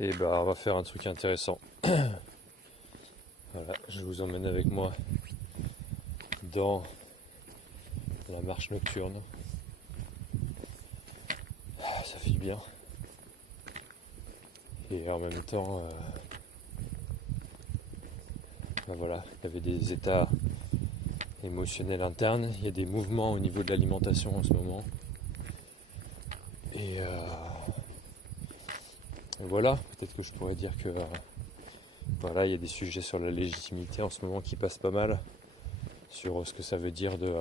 Et bah on va faire un truc intéressant. Voilà, je vous emmène avec moi dans la marche nocturne. Ça fait du bien. Et en même temps, bah voilà, il y avait des états émotionnels internes, il y a des mouvements au niveau de l'alimentation en ce moment. Et voilà, peut-être que je pourrais dire que voilà, il y a des sujets sur la légitimité en ce moment qui passent pas mal, sur ce que ça veut dire de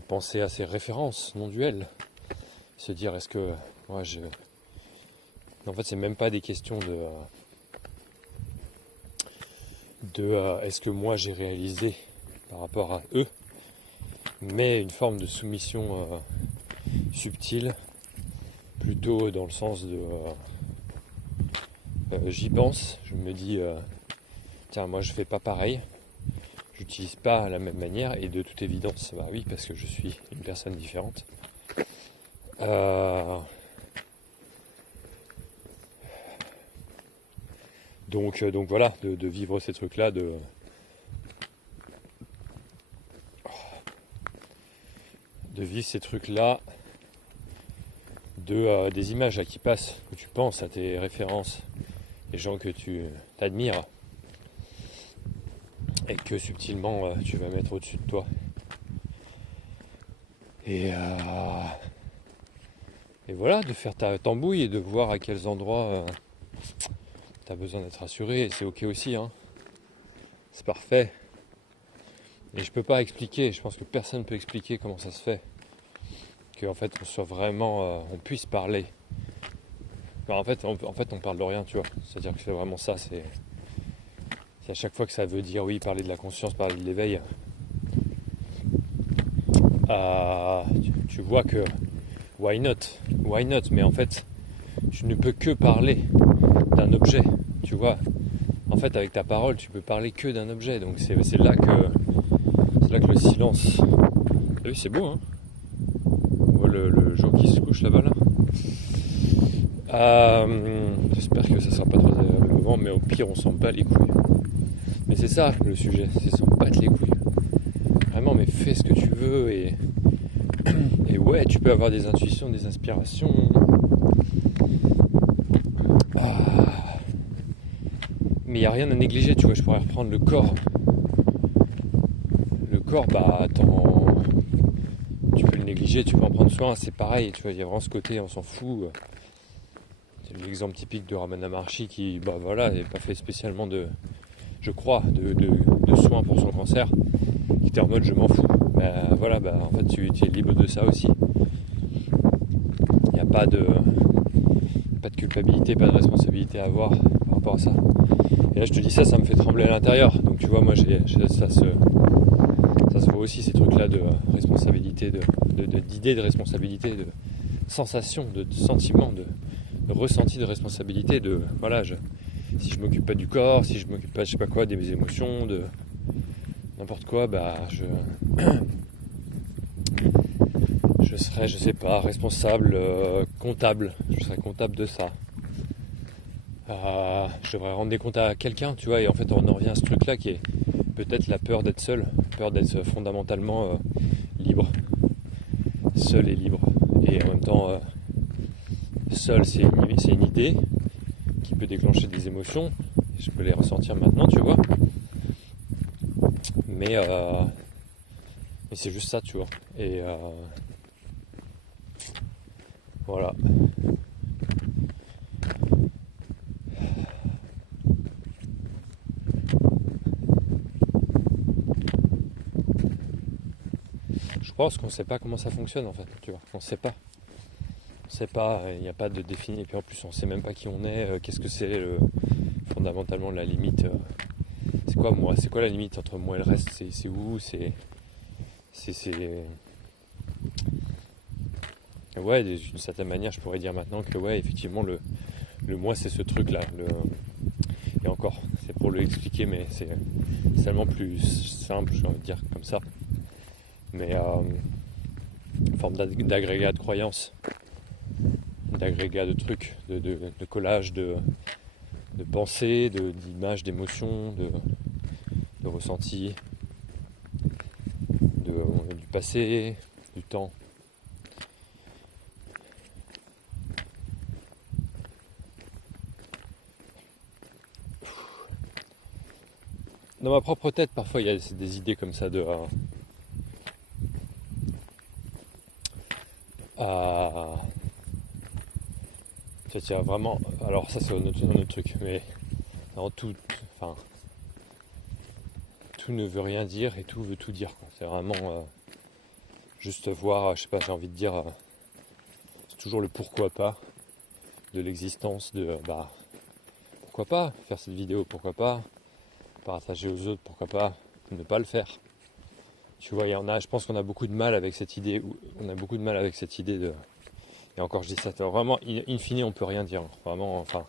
penser à ces références non duelles. Se dire est-ce que moi je. En fait, c'est même pas des questions de est-ce que moi j'ai réalisé par rapport à eux, mais une forme de soumission subtile, plutôt dans le sens de j'y pense, je me dis tiens, moi je fais pas pareil, j'utilise pas la même manière, et de toute évidence, bah oui, parce que je suis une personne différente. Donc voilà, de vivre ces trucs-là, de vivre ces trucs-là, des images là, qui passent, où tu penses à tes références, les gens que tu t'admires, et que subtilement tu vas mettre au-dessus de toi. Et voilà, de faire ta tambouille et de voir à quels endroits tu as besoin d'être rassuré, et c'est ok aussi, hein. C'est parfait. Et je peux pas expliquer, je pense que personne peut expliquer comment ça se fait. Qu'en fait on soit vraiment, on puisse parler. Ben, en fait on parle de rien, tu vois. C'est-à-dire que c'est vraiment ça, c'est à chaque fois que ça veut dire oui, parler de la conscience, parler de l'éveil. Tu vois que why not, mais en fait tu ne peux que parler d'un objet, tu vois. En fait avec ta parole tu peux parler que d'un objet, donc c'est là que le silence. Ah oui, c'est beau, hein. On voit le jour qui se couche là-bas là. J'espère que ça sera pas trop vent, mais au pire on s'en bat les couilles. Mais c'est ça le sujet, c'est s'en battre les couilles. Vraiment, mais fais ce que tu veux, et ouais, tu peux avoir des intuitions, des inspirations. Mais il n'y a rien à négliger, tu vois. Je pourrais reprendre le corps. Le corps, bah attends, tu peux le négliger, tu peux en prendre soin, c'est pareil, tu vois. Il y a vraiment ce côté, on s'en fout. C'est l'exemple typique de Ramana Maharshi qui, bah voilà, n'est pas fait spécialement je crois, de soins pour son cancer, qui était en mode je m'en fous. Bah voilà, bah en fait tu es libre de ça aussi. Il n'y a pas de culpabilité, pas de responsabilité à avoir par rapport à ça. Et là je te dis ça, ça me fait trembler à l'intérieur. Donc tu vois, moi ça se voit aussi, ces trucs là de responsabilité, d'idées de responsabilité, de sensations, de sentiments, de ressenti de responsabilité, de voilà, si je m'occupe pas du corps, si je m'occupe pas, je sais pas quoi, des émotions, de n'importe quoi, bah je serais, je sais pas, responsable, comptable, je serais comptable de ça. Je devrais rendre des comptes à quelqu'un, tu vois, et en fait on en revient à ce truc là qui est peut-être la peur d'être seul, peur d'être fondamentalement libre, seul et libre. Et en même temps, seul c'est une idée qui peut déclencher des émotions, je peux les ressentir maintenant, tu vois. Mais c'est juste ça, tu vois. Et voilà. Je pense qu'on sait pas comment ça fonctionne en fait, tu vois. On sait pas. On sait pas, il n'y a pas de défini. Et puis en plus, on sait même pas qui on est, qu'est-ce que c'est fondamentalement la limite. C'est quoi moi? C'est quoi la limite entre moi et le reste? C'est où? Ouais, d'une certaine manière, je pourrais dire maintenant que ouais, effectivement, le moi, c'est ce truc-là. Et encore, c'est pour le expliquer, mais c'est tellement plus simple, j'ai envie de dire comme ça. Mais une forme d'agrégat de croyances, d'agrégat de trucs, de collages, de pensées, d'images, d'émotions, de ressentis, du passé, du temps. Dans ma propre tête, parfois, il y a des idées comme ça tiens, vraiment, alors ça c'est un autre truc, mais dans tout, enfin, tout ne veut rien dire et tout veut tout dire, quoi. C'est vraiment juste voir, je sais pas, j'ai envie de dire, c'est toujours le pourquoi pas de l'existence, pourquoi pas faire cette vidéo, pourquoi pas partager aux autres, pourquoi pas ne pas le faire. Tu vois, je pense qu'on a beaucoup de mal avec cette idée, de. Et encore, je dis ça, vraiment, in fine, on peut rien dire. Vraiment, enfin,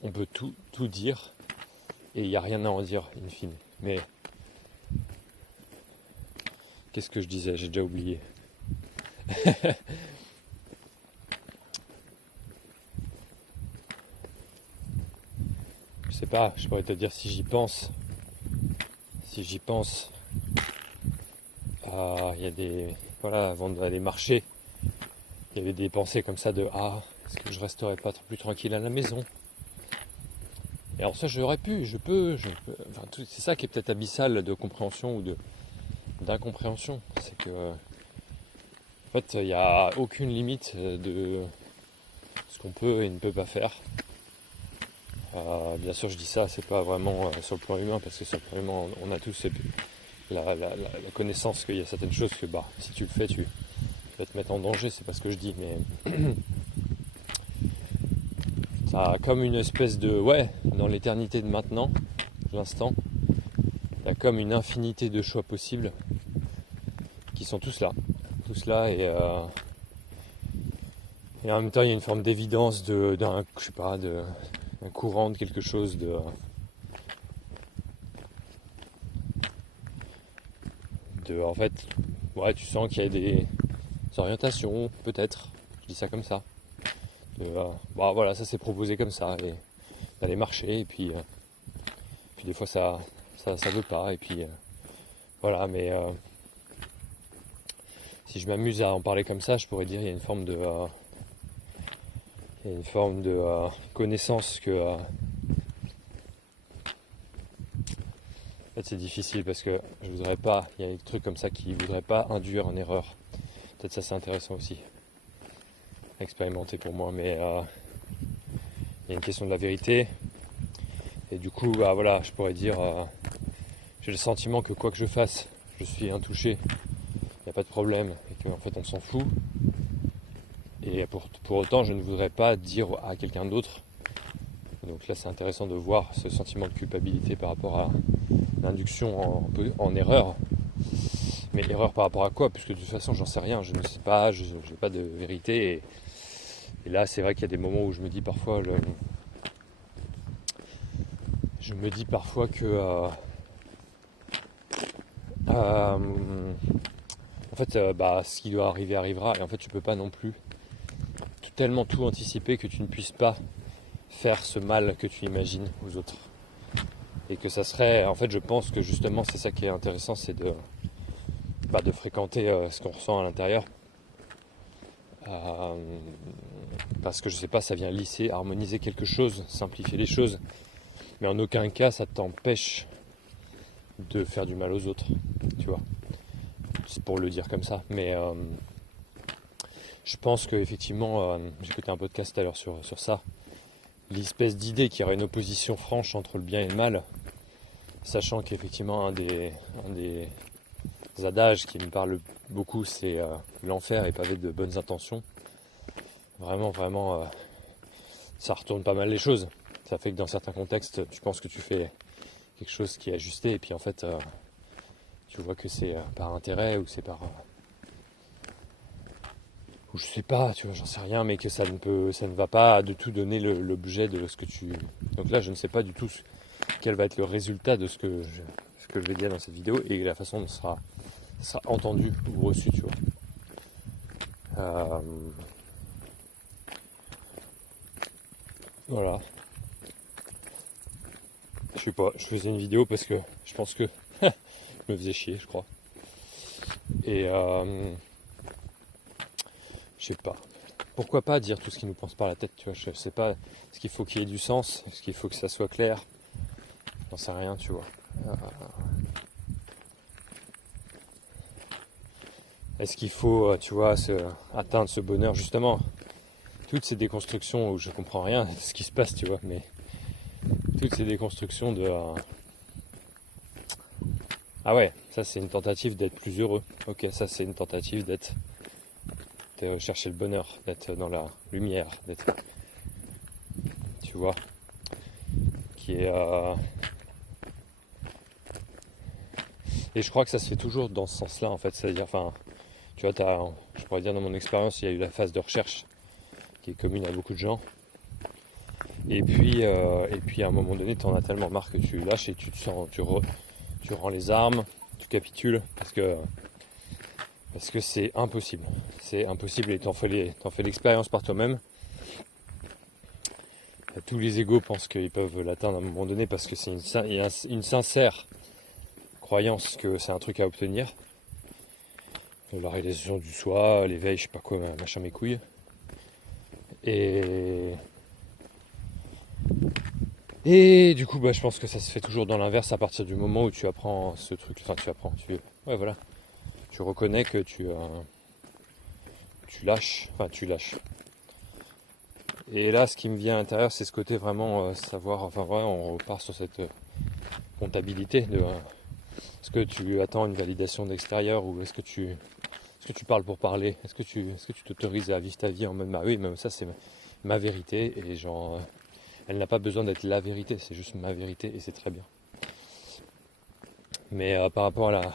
on peut tout dire et il n'y a rien à en dire, in fine. Mais qu'est-ce que je disais? J'ai déjà oublié. Je sais pas, je pourrais te dire si j'y pense. Il y a des. Voilà, avant d'aller marcher, il y avait des pensées comme ça est-ce que je resterais pas plus tranquille à la maison? Et alors ça, je peux. Enfin, c'est ça qui est peut-être abyssal de compréhension ou d'incompréhension. C'est que, en fait, il n'y a aucune limite de ce qu'on peut et ne peut pas faire. Bien sûr, je dis ça, c'est pas vraiment sur le plan humain, parce que sur le plan humain, on a tous la connaissance qu'il y a certaines choses que, si tu le fais, tu vas te mettre en danger, c'est pas ce que je dis, mais ça a comme une espèce de, dans l'éternité de maintenant, l'instant, il y a comme une infinité de choix possibles qui sont tous là, et en même temps, il y a une forme d'évidence d'un courant, de quelque chose en fait, tu sens qu'il y a des orientations, peut-être, je dis ça comme ça. Voilà, ça s'est proposé comme ça, et d'aller marcher, et puis des fois ça veut pas, et puis voilà, mais si je m'amuse à en parler comme ça, je pourrais dire il y a une forme de connaissance que en fait c'est difficile, parce que je voudrais pas, il y a des trucs comme ça qui voudraient pas induire en erreur. Peut-être ça c'est intéressant aussi à expérimenter pour moi, mais il y a une question de la vérité, et du coup voilà, je pourrais dire j'ai le sentiment que quoi que je fasse, je suis intouché, il n'y a pas de problème, et qu'en fait on s'en fout. Et pour autant, je ne voudrais pas dire à quelqu'un d'autre. Donc là, c'est intéressant de voir ce sentiment de culpabilité par rapport à l'induction en erreur. Mais erreur par rapport à quoi? Puisque de toute façon, j'en sais rien, je ne sais pas, je n'ai pas de vérité. Et là, c'est vrai qu'il y a des moments où je me dis parfois, que en fait, ce qui doit arriver arrivera. Et en fait, tu peux pas non plus tellement tout anticiper que tu ne puisses pas faire ce mal que tu imagines aux autres. Et que ça serait, en fait, je pense que justement c'est ça qui est intéressant, c'est de fréquenter ce qu'on ressent à l'intérieur, parce que je sais pas, ça vient lisser, harmoniser quelque chose, simplifier les choses, mais en aucun cas ça t'empêche de faire du mal aux autres, tu vois, c'est pour le dire comme ça. Mais je pense qu'effectivement, j'ai écouté un podcast tout à l'heure sur ça, l'espèce d'idée qu'il y aurait une opposition franche entre le bien et le mal, sachant qu'effectivement un des adages qui me parle beaucoup, c'est l'enfer est pavé de bonnes intentions. Vraiment, ça retourne pas mal les choses. Ça fait que dans certains contextes, tu penses que tu fais quelque chose qui est ajusté, et puis en fait, tu vois que c'est par intérêt, ou c'est par... ou je sais pas, tu vois, j'en sais rien, mais que ça ne va pas du tout donner l'objet de ce que tu... Donc là, je ne sais pas du tout quel va être le résultat de ce que je vais dire dans cette vidéo, et la façon dont ça sera entendu ou reçu, tu vois. Voilà. Je sais pas, je faisais une vidéo parce que je pense que je me faisais chier, je crois. Et je sais pas. Pourquoi pas dire tout ce qui nous passe par la tête, tu vois. Je sais pas, est-ce qu'il faut qu'il y ait du sens, est-ce qu'il faut que ça soit clair. J'en sais rien, tu vois. Est-ce qu'il faut, tu vois, atteindre ce bonheur, justement. Toutes ces déconstructions où je comprends rien de ce qui se passe, tu vois, mais toutes ces déconstructions de ah ouais, ça c'est une tentative d'être plus heureux. Ok, ça c'est une tentative de chercher le bonheur, d'être dans la lumière, d'être, tu vois, qui est et je crois que ça se fait toujours dans ce sens-là, en fait, c'est-à-dire, enfin, tu vois, je pourrais dire dans mon expérience, il y a eu la phase de recherche qui est commune à beaucoup de gens. Et puis à un moment donné, tu en as tellement marre que tu lâches et tu rends les armes, tu capitules parce que c'est impossible. C'est impossible et t'en fais l'expérience par toi-même. Tous les égos pensent qu'ils peuvent l'atteindre à un moment donné parce que il y a une sincère croyance que c'est un truc à obtenir. La réalisation du soi, l'éveil, je sais pas quoi, machin mes couilles. Et du coup, je pense que ça se fait toujours dans l'inverse à partir du moment où tu apprends ce truc. Enfin, ouais, voilà. Tu reconnais que tu lâches. Enfin, tu lâches. Et là, ce qui me vient à l'intérieur, c'est ce côté vraiment savoir. Enfin, ouais, on repart sur cette comptabilité de est-ce que tu attends une validation d'extérieur ou est-ce que tu parles pour parler. Est-ce que tu t'autorises à vivre ta vie en mode oui, même ça c'est ma vérité et genre elle n'a pas besoin d'être la vérité, c'est juste ma vérité et c'est très bien. Mais par rapport à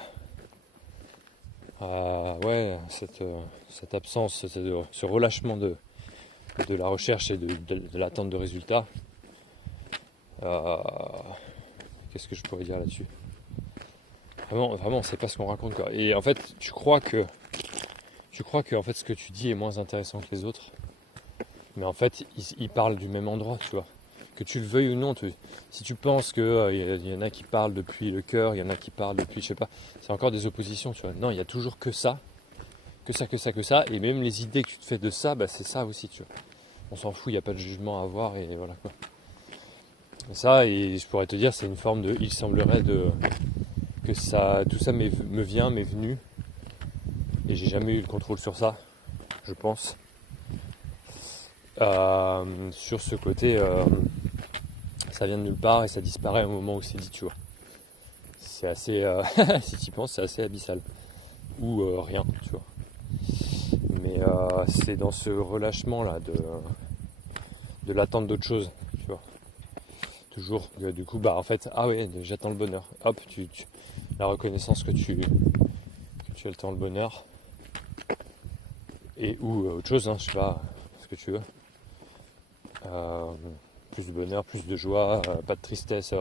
cette absence, ce relâchement de la recherche et de l'attente de résultats, qu'est-ce que je pourrais dire là-dessus ? Vraiment, on sait pas ce qu'on raconte quoi. Et en fait, tu crois que en fait ce que tu dis est moins intéressant que les autres, mais en fait, ils parlent du même endroit, tu vois. Que tu le veuilles ou non, si tu penses qu'il y en a qui parlent depuis le cœur, il y en a qui parlent depuis, je sais pas, c'est encore des oppositions, tu vois. Non, il y a toujours que ça, et même les idées que tu te fais de ça, c'est ça aussi, tu vois. On s'en fout, il n'y a pas de jugement à avoir, et voilà quoi. Et ça, et je pourrais te dire, c'est une forme de, il semblerait que ça, tout ça m'est venu, et j'ai jamais eu le contrôle sur ça, je pense. Sur ce côté, ça vient de nulle part et ça disparaît au moment où c'est dit, tu vois. C'est assez, si tu y penses, c'est assez abyssal. Ou rien, tu vois. Mais c'est dans ce relâchement là de l'attente d'autre chose, tu vois. Toujours, du coup, en fait, j'attends le bonheur. Hop, la reconnaissance que tu attends le bonheur. Et ou autre chose, je sais pas, ce que tu veux. Plus de bonheur, plus de joie, pas de tristesse,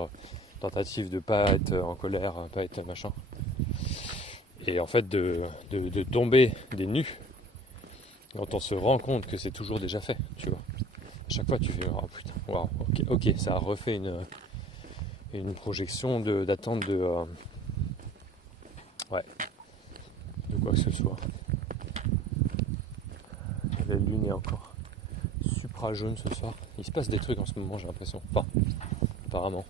tentative de pas être en colère, pas être machin. Et en fait de tomber des nues quand on se rend compte que c'est toujours déjà fait, tu vois. À chaque fois tu fais oh putain, wow, ok, ça a refait une projection d'attente de quoi que ce soit. La lune est encore jaune ce soir. Il se passe des trucs en ce moment, j'ai l'impression. Enfin, apparemment.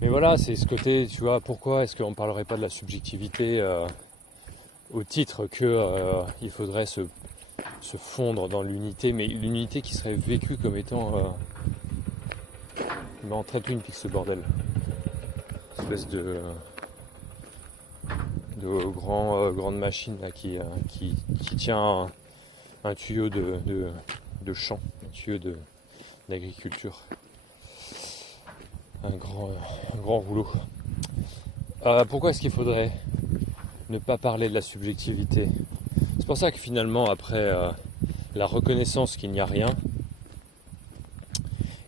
Mais voilà, c'est ce côté, tu vois, pourquoi est-ce qu'on parlerait pas de la subjectivité au titre que il faudrait se fondre dans l'unité, mais l'unité qui serait vécue comme étant très Twin Peaks ce bordel. Une espèce de grande machine là, qui tient un tuyau de champ, un tuyau d'agriculture, un grand rouleau. Pourquoi est-ce qu'il faudrait ne pas parler de la subjectivité ? C'est pour ça que finalement, après la reconnaissance qu'il n'y a rien,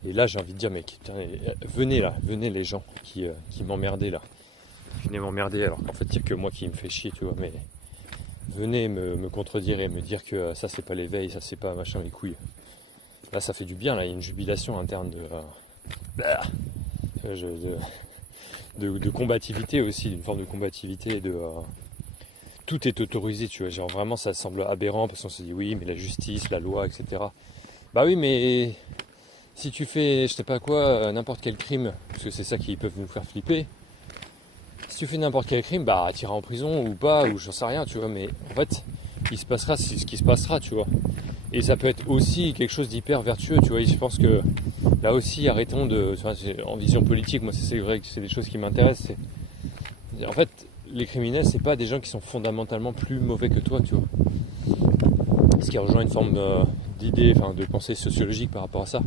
et là j'ai envie de dire, mec, venez les gens qui m'emmerdaient là. Venez m'emmerder alors qu'en fait il n'y a que moi qui me fait chier, tu vois, mais venez me contredire et me dire que ça c'est pas l'éveil, ça c'est pas machin les couilles. là ça fait du bien, là il y a une jubilation interne de combativité aussi, d'une forme de combativité, tout est autorisé, tu vois, genre vraiment ça semble aberrant parce qu'on se dit oui mais la justice, la loi, etc. Bah oui mais si tu fais je sais pas quoi, n'importe quel crime, parce que c'est ça qui peut nous faire flipper, si tu fais n'importe quel crime, bah tu iras en prison ou pas, ou j'en sais rien, tu vois, mais en fait il se passera ce qui se passera, tu vois. Et ça peut être aussi quelque chose d'hyper vertueux, tu vois, et je pense que là aussi arrêtons en vision politique, moi c'est vrai que c'est des choses qui m'intéressent, en fait les criminels c'est pas des gens qui sont fondamentalement plus mauvais que toi, tu vois. Ce qui rejoint une forme d'idée, enfin de pensée sociologique par rapport à ça,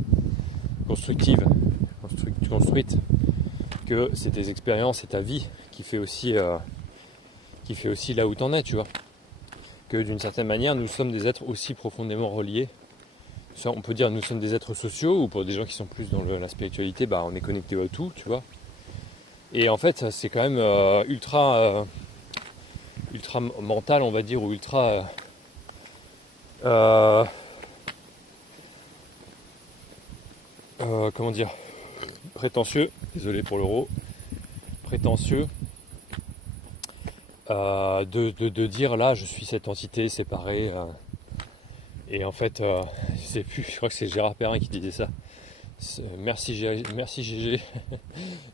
construite, que c'est tes expériences et ta vie qui fait aussi là où t'en es, tu vois. Que d'une certaine manière nous sommes des êtres aussi profondément reliés. Ça, on peut dire nous sommes des êtres sociaux, ou pour des gens qui sont plus dans la spiritualité, bah on est connecté à tout, tu vois. Et en fait c'est quand même ultra mental, on va dire, ou ultra comment dire, prétentieux, désolé pour l'euro, prétentieux, de dire là je suis cette entité séparée, et en fait je crois que c'est Gérard Perrin qui disait ça. Merci GG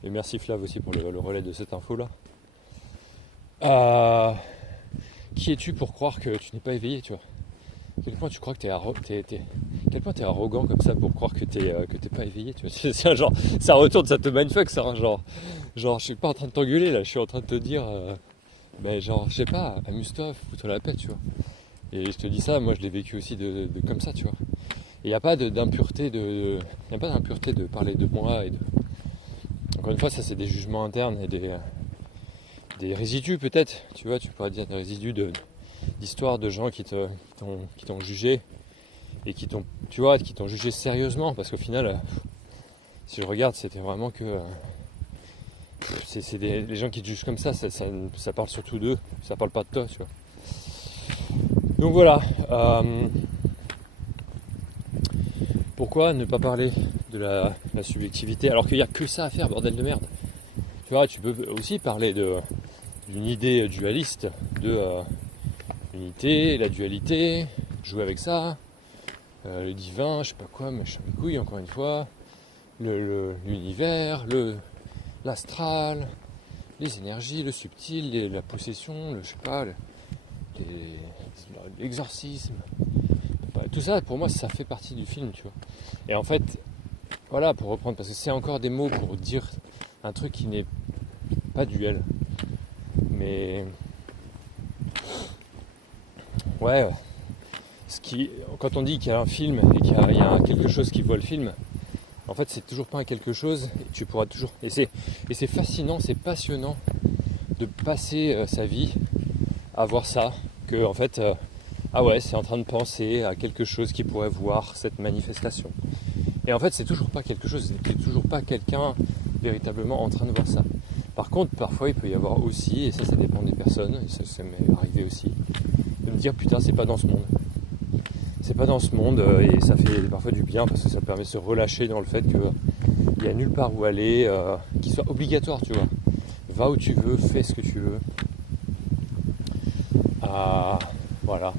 et merci Flav aussi pour le relais de cette info là. Qui es-tu pour croire que tu n'es pas éveillé, tu vois? À quel point tu crois que quel point t'es arrogant comme ça pour croire que t'es pas éveillé, tu vois? C'est un genre, ça retourne, ça te mindfuck, ça, hein, genre je suis pas en train de t'engueuler là, je suis en train de te dire mais genre je sais pas, amuse-toi, fous-toi la paix, tu vois. Et je te dis ça, moi je l'ai vécu aussi de comme ça, tu vois. Il n'y a pas d'impureté de parler de moi encore une fois, ça c'est des jugements internes et des résidus peut-être, tu vois, tu pourrais dire des résidus d'histoire de gens qui t'ont jugé et qui t'ont jugé sérieusement, parce qu'au final, si je regarde, c'était vraiment que c'est les gens qui te jugent comme ça parle surtout d'eux, ça parle pas de toi, tu vois. Donc voilà. Pourquoi ne pas parler de la subjectivité alors qu'il n'y a que ça à faire, bordel de merde? Tu vois, tu peux aussi parler d'une idée dualiste, de l'unité, la dualité, jouer avec ça, le divin, je sais pas quoi, machin mes couilles, encore une fois, l'univers, l'astral, les énergies, le subtil, la possession, je sais pas, l'exorcisme. Tout ça, pour moi, ça fait partie du film, tu vois. Et en fait, voilà, pour reprendre, parce que c'est encore des mots pour dire un truc qui n'est pas duel. Mais ouais, quand on dit qu'il y a un film et qu'il y a quelque chose qui voit le film, en fait, c'est toujours pas un quelque chose. Et tu pourras toujours. Et c'est fascinant, c'est passionnant de passer sa vie à voir ça, que en fait. Ah ouais, c'est en train de penser à quelque chose qui pourrait voir cette manifestation. Et en fait, c'est toujours pas quelque chose, c'est toujours pas quelqu'un véritablement en train de voir ça. Par contre, parfois, il peut y avoir aussi, et ça dépend des personnes, et ça m'est arrivé aussi, de me dire putain, c'est pas dans ce monde. C'est pas dans ce monde, et ça fait parfois du bien parce que ça permet de se relâcher dans le fait qu'il n'y a nulle part où aller, qui soit obligatoire, tu vois. Va où tu veux, fais ce que tu veux. Voilà.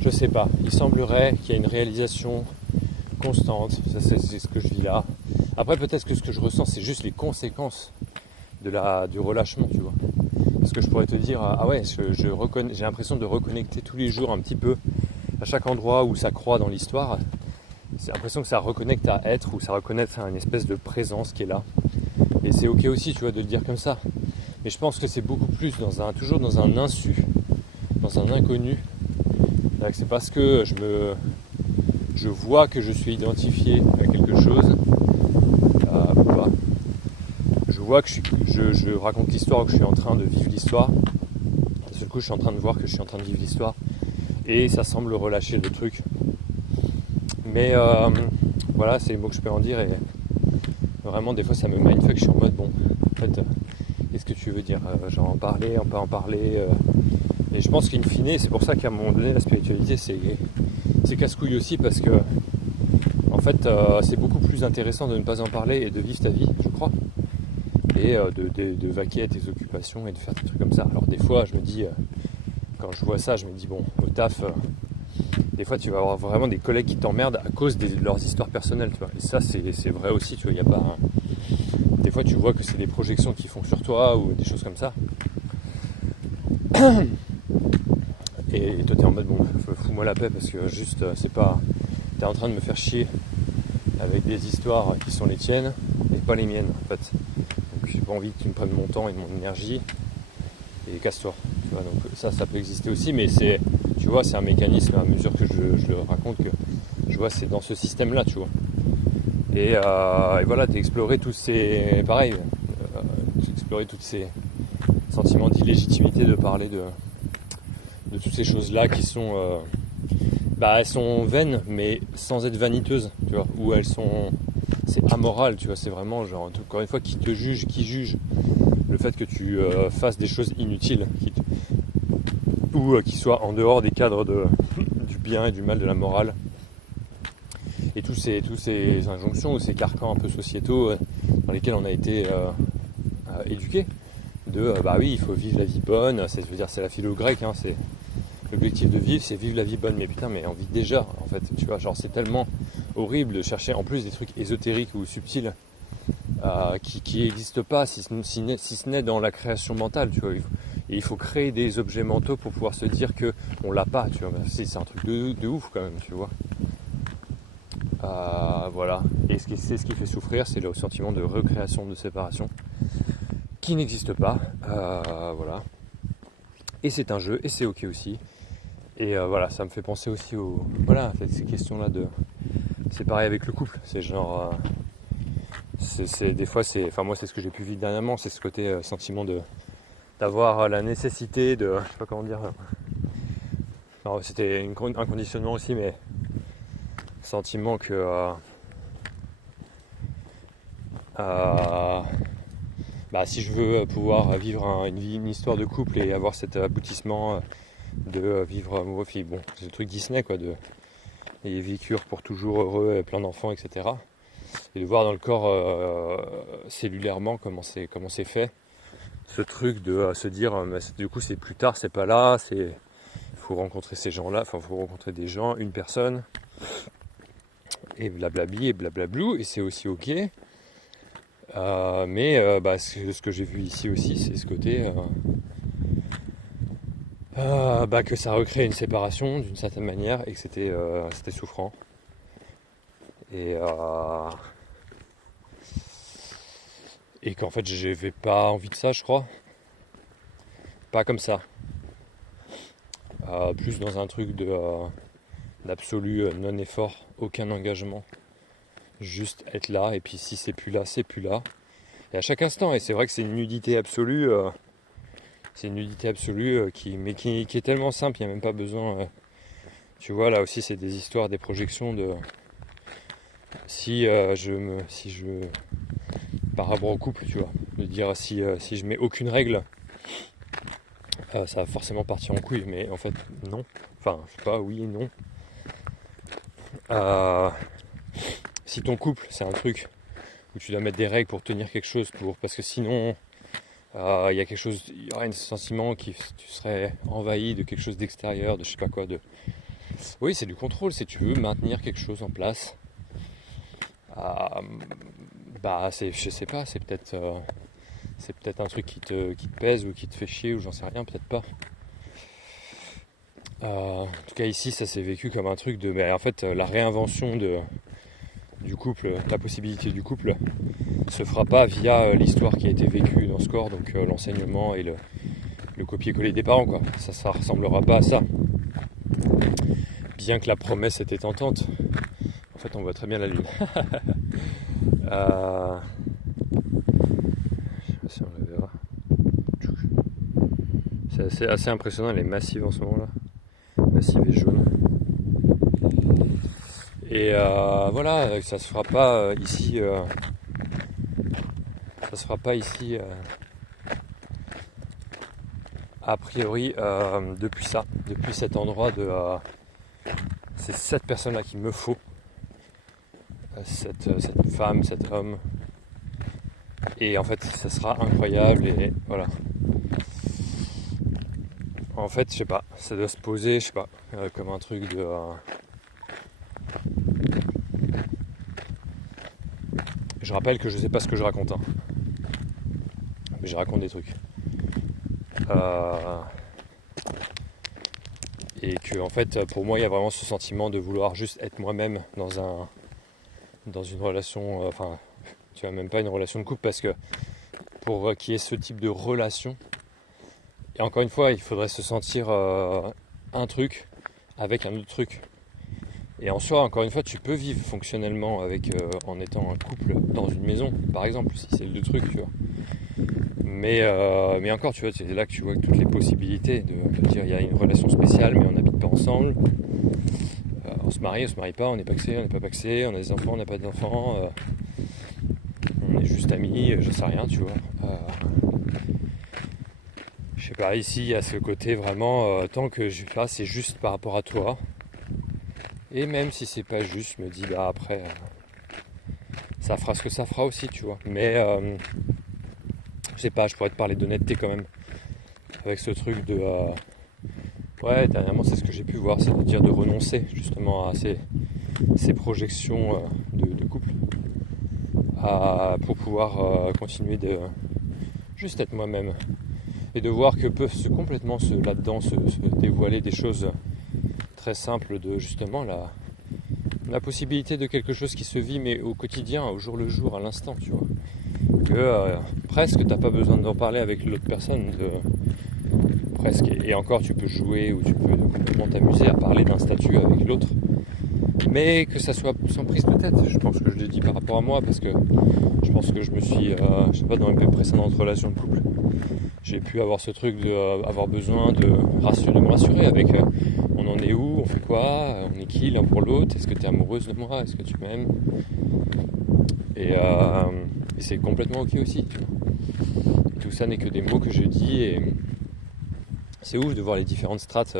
Je sais pas, il semblerait qu'il y a une réalisation constante, ça c'est ce que je vis là. Après peut-être que ce que je ressens c'est juste les conséquences du relâchement, tu vois. Parce que je pourrais te dire, ah ouais, j'ai l'impression de reconnecter tous les jours un petit peu à chaque endroit où ça croît dans l'histoire. C'est l'impression que ça reconnecte à être, ou ça reconnecte à une espèce de présence qui est là. Et c'est ok aussi, tu vois, de le dire comme ça. Mais je pense que c'est beaucoup plus toujours dans un insu, dans un inconnu. C'est parce que je vois que je suis identifié à quelque chose, ou pas. Je vois que je raconte l'histoire, que je suis en train de vivre l'histoire. D'un seul coup, je suis en train de voir que je suis en train de vivre l'histoire. Et ça semble relâcher le truc. Mais voilà, c'est les mots que je peux en dire. Et vraiment, des fois, ça me mindfuck. Je suis en mode, bon, en fait, qu'est-ce que tu veux dire? Genre en parler, pas en parler. Et je pense qu'in fine, c'est pour ça qu'à un moment donné, la spiritualité, c'est casse-couille aussi, parce que fait, c'est beaucoup plus intéressant de ne pas en parler et de vivre ta vie, je crois. Et de vaquer à tes occupations et de faire des trucs comme ça. Alors des fois, je me dis, quand je vois ça, je me dis, bon, au taf, des fois tu vas avoir vraiment des collègues qui t'emmerdent à cause de leurs histoires personnelles, tu vois. Et ça, c'est vrai aussi, tu vois, il y a pas... Des fois, tu vois que c'est des projections qui font sur toi ou des choses comme ça. Et toi, t'es en mode, bon, fous-moi la paix parce que juste, c'est pas... T'es en train de me faire chier avec des histoires qui sont les tiennes et pas les miennes, en fait. Donc, j'ai pas envie que tu me prennes mon temps et mon énergie et casse-toi. Tu vois, donc ça peut exister aussi, mais c'est, tu vois, c'est un mécanisme à mesure que je le raconte que, je vois, c'est dans ce système-là, tu vois. Et voilà, d'explorer tous ces... Pareil, d'explorer tous ces sentiments d'illégitimité de parler de toutes ces choses-là qui sont... elles sont vaines, mais sans être vaniteuses, tu vois. Ou elles sont... C'est amoral, tu vois. C'est vraiment, genre, encore une fois, qui juge le fait que tu fasses des choses inutiles ou qui soient en dehors des cadres du bien et du mal, de la morale. Et tous ces injonctions ou ces carcans un peu sociétaux dans lesquels on a été éduqués. Bah oui, il faut vivre la vie bonne, c'est la philo grecque, hein, c'est l'objectif de vivre, c'est vivre la vie bonne. Mais putain, mais on vit déjà, en fait, tu vois, genre c'est tellement horrible de chercher en plus des trucs ésotériques ou subtils qui n'existent pas, si ce n'est dans la création mentale, tu vois. Et il faut créer des objets mentaux pour pouvoir se dire qu'on l'a pas, tu vois. C'est un truc de ouf quand même, tu vois. Voilà. Et c'est ce qui fait souffrir, c'est le sentiment de recréation, de séparation, qui n'existe pas. Voilà. Et c'est un jeu, et c'est ok aussi. Et voilà, ça me fait penser aussi voilà, ces questions-là de... C'est pareil avec le couple, c'est genre... des fois, enfin moi c'est ce que j'ai pu vivre dernièrement, c'est ce côté sentiment d'avoir la nécessité de... Je sais pas comment dire... Alors, c'était un conditionnement aussi, mais... Sentiment que... si je veux pouvoir vivre une histoire de couple et avoir cet aboutissement de vivre amoureux, bon, c'est le truc Disney, quoi, et vécure pour toujours heureux, plein d'enfants, etc. Et de voir dans le corps cellulairement comment c'est fait, ce truc de se dire, du coup c'est plus tard, c'est pas là, il faut rencontrer ces gens-là, enfin il faut rencontrer des gens, une personne, et blablabli, et blablablou, et c'est aussi ok. Mais ce que j'ai vu ici aussi, c'est ce côté que ça recrée une séparation d'une certaine manière et que c'était souffrant. Et qu'en fait j'avais pas envie de ça, je crois. Pas comme ça. Plus dans un truc d'absolu non-effort, aucun engagement. Juste être là, et puis si c'est plus là, c'est plus là. Et à chaque instant, et c'est vrai que c'est une nudité absolue, qui est tellement simple, il n'y a même pas besoin... tu vois, là aussi c'est des histoires, des projections de... Si par rapport au couple, tu vois, de dire si je mets aucune règle, ça va forcément partir en couille, mais en fait non. Enfin, je sais pas, oui et non. Si ton couple c'est un truc où tu dois mettre des règles pour tenir quelque chose, parce que sinon il y a quelque chose, il y aurait un sentiment tu serais envahi de quelque chose d'extérieur, de je sais pas quoi, oui, c'est du contrôle, si tu veux maintenir quelque chose en place. Je sais pas, c'est peut-être un truc qui te pèse ou qui te fait chier ou j'en sais rien, peut-être pas. En tout cas ici ça s'est vécu comme un truc en fait la réinvention du couple, la possibilité du couple se fera pas via l'histoire qui a été vécue dans ce corps, donc l'enseignement et le copier-coller des parents, quoi. Ça ressemblera pas à ça. Bien que la promesse était tentante. En fait on voit très bien la lune. Je sais pas si on la verra. C'est assez impressionnant, elle est massive en ce moment là. Massive et jaune. Et voilà, ça se fera pas ici. Ça se fera pas ici a priori depuis cet endroit de ces 7 personnes là qu'il me faut. cette femme, cet homme. Et en fait, ça sera incroyable et voilà. En fait, je sais pas, ça doit se poser, je sais pas, comme un truc de... Je rappelle que je sais pas ce que je raconte, hein. Mais je raconte des trucs. Et que en fait, pour moi, il y a vraiment ce sentiment de vouloir juste être moi-même dans une relation, enfin, tu vois, même pas une relation de couple, parce que pour qu'il y ait ce type de relation, et encore une fois, il faudrait se sentir un truc avec un autre truc. Et en soi, encore une fois, tu peux vivre fonctionnellement en étant un couple dans une maison, par exemple, si c'est le truc, tu vois. Mais encore, tu vois, c'est là que tu vois toutes les possibilités de dire il y a une relation spéciale, mais on n'habite pas ensemble. On se marie pas, on n'est paxé, on n'est pas paxé, on a des enfants, on n'a pas d'enfants. On est juste amis, je sais rien, tu vois. Je sais pas, ici, il y a ce côté vraiment, tant que je fais c'est juste par rapport à toi. Et même si c'est pas juste, je me dis, bah après, ça fera ce que ça fera aussi, tu vois. Mais je sais pas, je pourrais te parler d'honnêteté quand même. Avec ce truc de... ouais, dernièrement, c'est ce que j'ai pu voir, c'est-à-dire de renoncer justement à ces projections de couple. Pour pouvoir continuer de juste être moi-même. Et de voir que peuvent complètement là-dedans se dévoiler des choses très simples de justement la possibilité de quelque chose qui se vit mais au quotidien, au jour le jour, à l'instant, tu vois. Que presque t'as pas besoin d'en parler avec l'autre personne, presque. Et encore tu peux jouer ou tu peux complètement t'amuser à parler d'un statut avec l'autre. Mais que ça soit sans prise de tête, je pense que je le dis par rapport à moi, parce que je pense que je me suis, je sais pas, dans mes précédentes relations de couple, j'ai pu avoir ce truc d'avoir besoin de me rassurer avec on en est où, on fait quoi, on est qui l'un pour l'autre, est-ce que tu es amoureuse de moi, est-ce que tu m'aimes, et c'est complètement ok aussi, tu vois. Et tout ça n'est que des mots que je dis, et c'est ouf de voir les différentes strates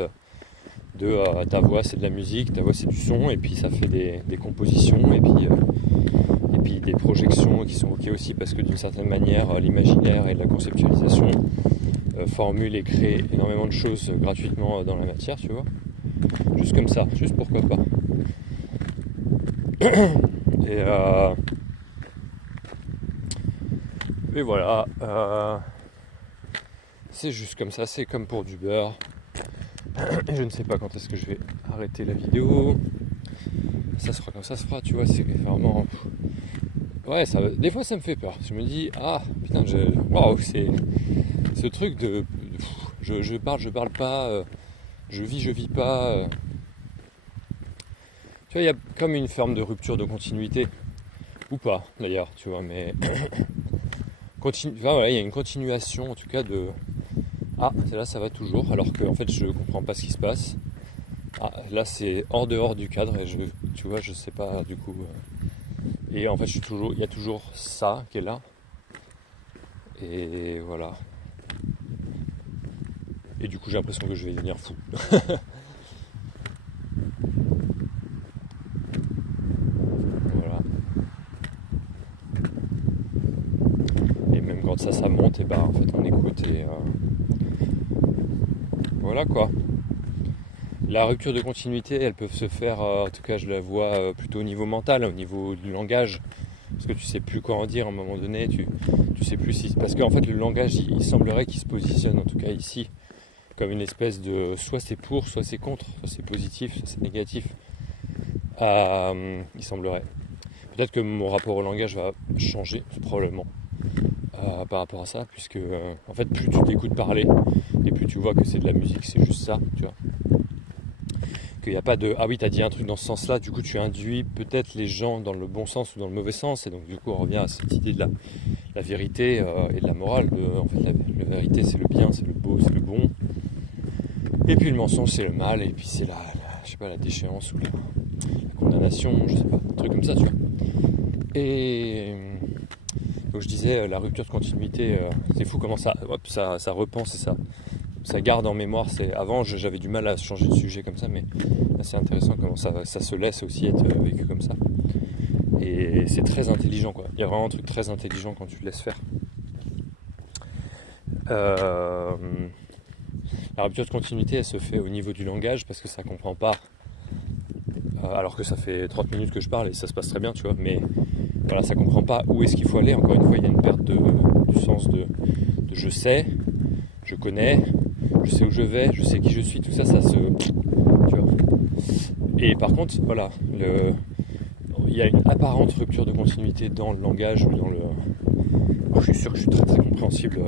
de ta voix c'est de la musique, ta voix c'est du son, et puis ça fait des compositions, et puis des projections qui sont ok aussi, parce que d'une certaine manière l'imaginaire et la conceptualisation formule et crée énormément de choses gratuitement dans la matière, tu vois. Juste comme ça, juste pourquoi pas. Et voilà, c'est juste comme ça, c'est comme pour du beurre. Et je ne sais pas quand est-ce que je vais arrêter la vidéo. Ça se fera comme ça se fera, tu vois, c'est vraiment... Ouais, des fois ça me fait peur. Je me dis, ah putain, waouh, c'est ce truc de je parle pas, je vis pas. Tu vois, il y a comme une forme de rupture de continuité, ou pas d'ailleurs, tu vois, mais enfin, voilà, il y a une continuation en tout cas de ah, là ça va toujours, alors que en fait je comprends pas ce qui se passe. Ah, là c'est hors dehors du cadre et tu vois, je sais pas du coup. Et en fait il y a toujours ça qui est là. Et voilà. Et du coup j'ai l'impression que je vais devenir fou. Voilà. Et même quand ça monte, et bah en fait on écoute et voilà quoi. La rupture de continuité, elle peut se faire, en tout cas je la vois plutôt au niveau mental, au niveau du langage, parce que tu sais plus quoi en dire à un moment donné, tu sais plus si... Parce qu'en fait le langage, il semblerait qu'il se positionne, en tout cas ici, comme une espèce de soit c'est pour, soit c'est contre, soit c'est positif, soit c'est négatif. Il semblerait. Peut-être que mon rapport au langage va changer, probablement, par rapport à ça, puisque en fait plus tu t'écoutes parler, et plus tu vois que c'est de la musique, c'est juste ça, tu vois. Qu'il n'y a pas de ah oui t'as dit un truc dans ce sens là, du coup tu induis peut-être les gens dans le bon sens ou dans le mauvais sens, et donc du coup on revient à cette idée de la vérité et de la morale. En fait la vérité c'est le bien, c'est le beau, c'est le bon, et puis le mensonge c'est le mal, et puis c'est je sais pas, la déchéance ou la condamnation, je sais pas, un truc comme ça, tu vois. Et donc je disais la rupture de continuité, c'est fou comment ça repense et ça garde en mémoire. Avant j'avais du mal à changer de sujet comme ça, mais là c'est intéressant comment ça se laisse aussi être vécu comme ça. Et c'est très intelligent, quoi. Il y a vraiment un truc très intelligent quand tu te laisses faire. La rupture de continuité, elle se fait au niveau du langage parce que ça comprend pas. Alors que ça fait 30 minutes que je parle et ça se passe très bien, tu vois. Mais voilà, ça comprend pas où est-ce qu'il faut aller. Encore une fois, il y a une perte du sens de je sais, je connais, je sais où je vais, je sais qui je suis, tout ça, ça se... Tu vois. Et par contre, voilà, il y a une apparente rupture de continuité dans le langage ou dans le... Je suis sûr que je suis très très compréhensible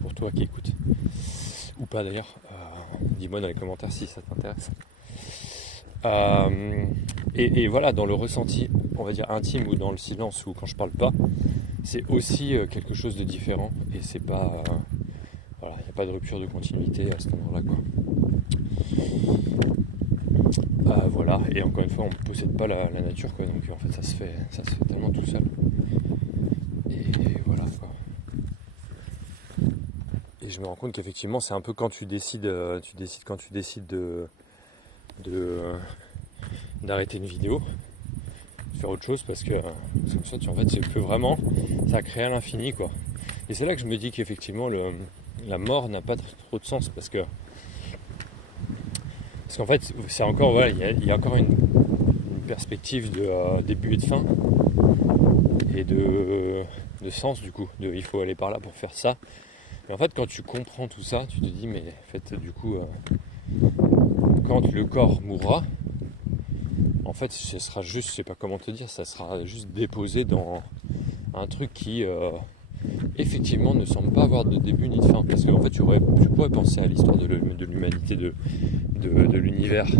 pour toi qui écoutes. Ou pas d'ailleurs. Dis-moi dans les commentaires si ça t'intéresse. Et voilà, dans le ressenti, on va dire intime ou dans le silence ou quand je parle pas, c'est aussi quelque chose de différent et c'est pas... voilà, il n'y a pas de rupture de continuité à ce moment-là, quoi. Voilà, et encore une fois, on ne possède pas la nature, quoi, donc en fait ça se fait tellement tout seul. Et voilà, quoi. Et je me rends compte qu'effectivement, c'est un peu quand tu décides d'arrêter une vidéo, de faire autre chose, parce que ça, en fait, c'est que vraiment, ça crée à l'infini, quoi. Et c'est là que je me dis qu'effectivement, la mort n'a pas trop de sens, parce qu'en fait, c'est encore, voilà, il y a encore une perspective de début et de fin, et de sens, du coup, il faut aller par là pour faire ça. Et en fait, quand tu comprends tout ça, tu te dis, mais en fait, du coup, quand le corps mourra, en fait, ce sera juste, je sais pas comment te dire, ça sera juste déposé dans un truc qui, effectivement, ne semble pas avoir de début ni de fin. Parce qu'en fait, tu pourrais penser à l'histoire de l'humanité, de l'univers,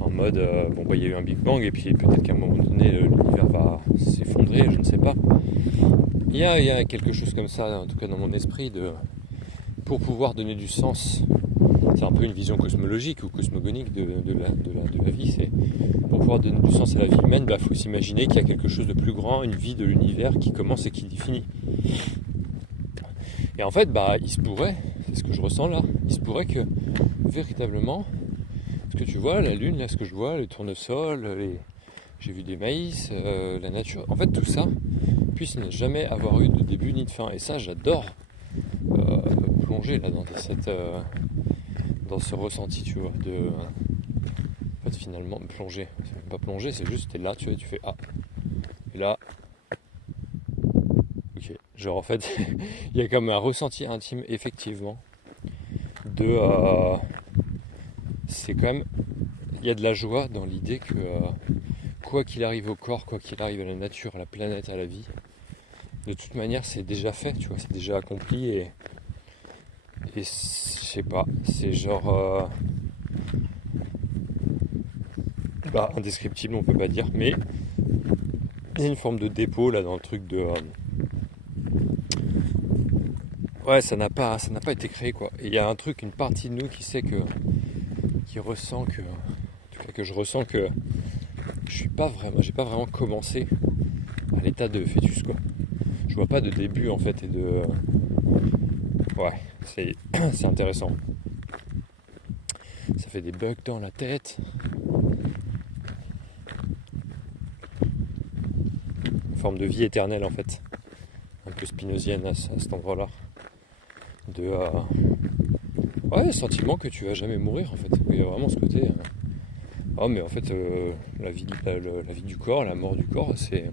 en mode, il y a eu un Big Bang, et puis peut-être qu'à un moment donné, l'univers va s'effondrer, je ne sais pas. Il y a quelque chose comme ça, en tout cas dans mon esprit, pour pouvoir donner du sens. C'est un peu une vision cosmologique ou cosmogonique de la vie. C'est pour pouvoir donner du sens à la vie humaine, faut s'imaginer qu'il y a quelque chose de plus grand, une vie de l'univers qui commence et qui finit. Et en fait, il se pourrait, c'est ce que je ressens là, il se pourrait que véritablement, ce que tu vois, la lune, là, ce que je vois, les tournesols, j'ai vu des maïs, la nature, en fait tout ça puisse ne jamais avoir eu de début ni de fin. Et ça, j'adore plonger là dans ce ressenti, tu vois, en fait, finalement, plonger. C'est même pas plonger, c'est juste, t'es là, tu vois, tu fais ah. Et là, ok. Genre, en fait, il y a comme un ressenti intime, effectivement, c'est quand même, il y a de la joie dans l'idée que, quoi qu'il arrive au corps, quoi qu'il arrive à la nature, à la planète, à la vie, de toute manière, c'est déjà fait, tu vois, c'est déjà accompli et je sais pas, c'est genre indescriptible, on peut pas dire, mais il y a une forme de dépôt là dans le truc de ouais, ça n'a pas été créé, quoi. Et il y a un truc, une partie de nous qui ressent que, en tout cas que je ressens que j'ai pas vraiment commencé à l'état de fœtus, quoi. Je vois pas de début en fait et de ouais, c'est intéressant. Ça fait des bugs dans la tête. Une forme de vie éternelle en fait. Un peu spinozienne à cet endroit-là. Ouais, sentiment que tu vas jamais mourir en fait. Il y a vraiment ce côté. Oh mais en fait la vie du corps, la mort du corps, c'est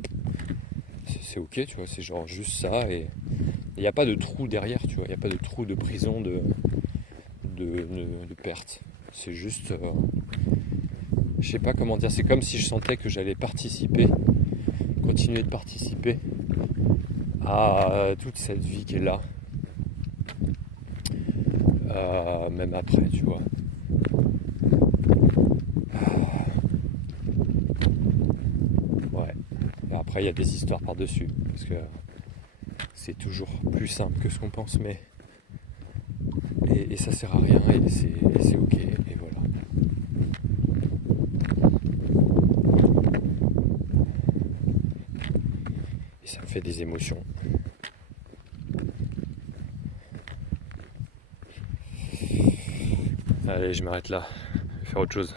ok, tu vois, c'est genre juste ça et il n'y a pas de trou derrière, tu vois, il n'y a pas de trou de prison de perte. C'est juste je sais pas comment dire, c'est comme si je sentais que j'allais continuer de participer à toute cette vie qui est là. Même après, tu vois. Ouais. Et après, il y a des histoires par-dessus, parce que c'est toujours plus simple que ce qu'on pense, mais et ça sert à rien, et c'est ok, et voilà. Et ça me fait des émotions. Allez, je m'arrête là, je vais faire autre chose.